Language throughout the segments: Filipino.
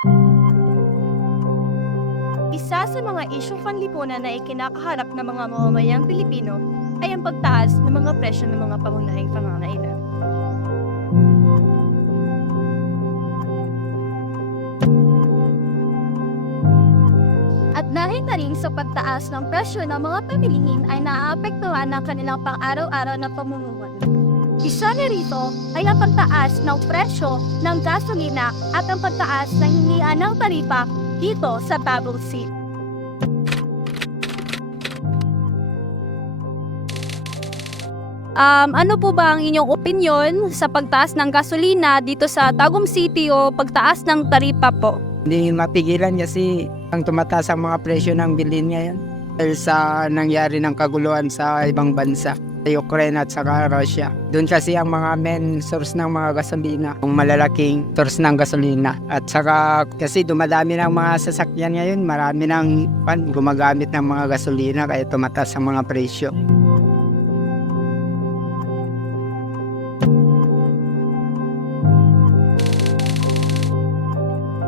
Isa sa mga isyung panlipunan na ikinakaharap ng mga mamamayang Pilipino ay ang pagtaas ng mga presyo ng mga pangunahing pangangailangan. At dahil na rin sa pagtaas ng presyo ng mga pamilihin ay naaapektuhan ng kanilang pang-araw-araw na pamumuhay. Isa na rito ay ang pagtaas ng presyo ng gasolina at ang pagtaas ng hinian ng taripa dito sa Bubble City. Ano po ba ang inyong opinyon sa pagtaas ng gasolina dito sa Tagum City o pagtaas ng taripa po? Hindi mapigilan kasi ang tumataas ang mga presyo ng bilhin ngayon dahil sa nangyari ng kaguluhan sa ibang bansa, sa Ukraine at saka Russia. Doon kasi ang mga main source ng mga gasolina, ang malalaking source ng gasolina. At saka kasi dumadami ng mga sasakyan ngayon, marami ng gumagamit ng mga gasolina kaya tumataas ang mga presyo.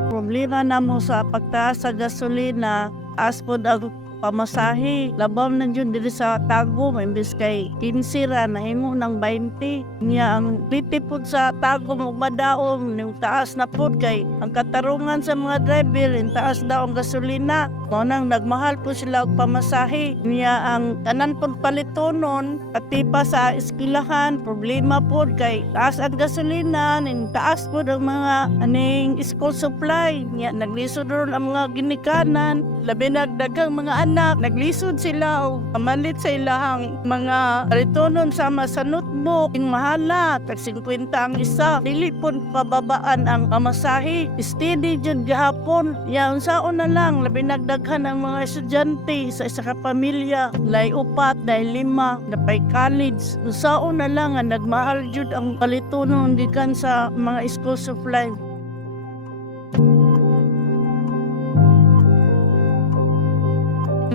Problema na mo sa pagtaas sa gasolina, as po ang pamasahe. Labaw na dyan dito sa Tagum, imbes kay 15 ra, nahimo ng 20. Niya ang liti po sa Tagum, magmadaom, yung taas na po kay ang katarungan sa mga driver, yung taas daw ang gasolina. Nang nagmahal po sila ang pamasahe. Niya ang tanan po palitonon, pati pa sa eskilahan, problema po kay taas ang gasolina, ning taas po ang mga aning school supply. Niya naglisod ron ang mga ginikanan, labi nagdagang mga anak, naglisod sila o pamalit sa ilahang mga ritonon sama sa notebook. Yung mahala, tag 50 ang isa. Dili po pababaan ang pamasahe. Steady dyan gahapon. Yan, saon na lang, labi nagdaghan ang mga estudyante sa isa ka pamilya. Lay upat, dahil 5, napay college. Saon na lang, nagmahal jud ang palitonon gikan sa mga school supply.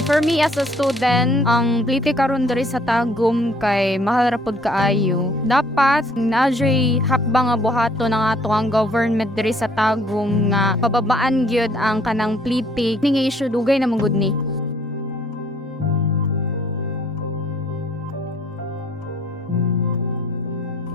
For me as a student, ang pliti karon diri sa Tagum kay mahal ra pud kaayo. Dapat najoy hakbang nga buhaton ng ato ang government diri sa Tagum nga pababaan gyud ang kanang pliti ning issue dugay na mangud ni.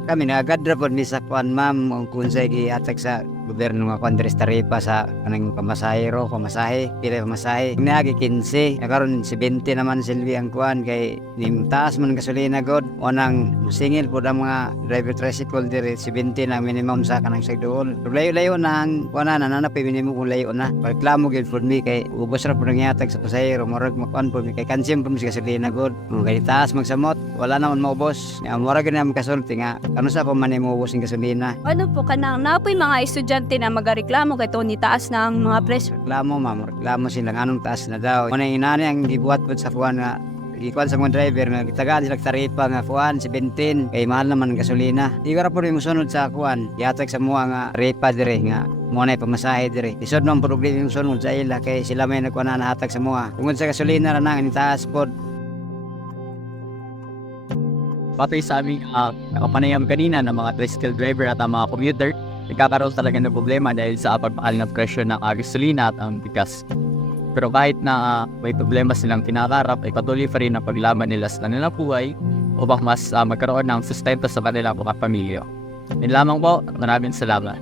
Kami nagadra po ni sa kuan ma'am kung sa gihatag sa gobyerno nga kuan diri sa taripa sa kanang pamasahero, pamasahe, pila pamasahe. Nagi 15, karon 20 naman silbi ang kuan kay nim taas man gasolina god. Onang singil po ang mga driver tricycle diri 20 na minimum sa kanang sagduol. Layo-layo na ang kuan na nananapi minimum kung layo na. Reklamo gyud po mi kay ubos ra po nang ihatag sa pasahero, murag makuan po mi kay kansim po mi sa gasolina god. Kay taas magsamot, wala naman maubos. Murag gyud na kasulti nga ano sa pa man imuubos ng gasolina. Ano po kanang napoy mga estudyante na magareklamo kay Tony taas ng mga presyo? Reklamo ma'am, reklamo sila anong taas na daw. Ano yung inani ang gibuhat po sa kuwan nga ikuan sa mga driver nga gitagaan sila taripa nga kuan 17 kay mahal naman ang gasolina. Di ka ra po rin musunod sa kuan gihatag sa mga nga taripa dire nga mo na pamasahe dire. Isod nang problema yung sunod sa ila kay sila may nagkuan na nahatag sa mga. Tungod sa gasolina ra nang taas pod. Patoy sa aming nakapanayam kanina ng mga tricycle driver at ang mga commuter, nagkakaroon talaga ng problema dahil sa pagpahal ng presyo ng gasolina at ang bigas. Pero kahit na may problema silang kinakarap, ay patuloy pa rin ang paglaban nila sa kanilang buhay upang mas magkaroon ng sustento sa kanilang mga pamilya. Yun lamang po, maraming salamat.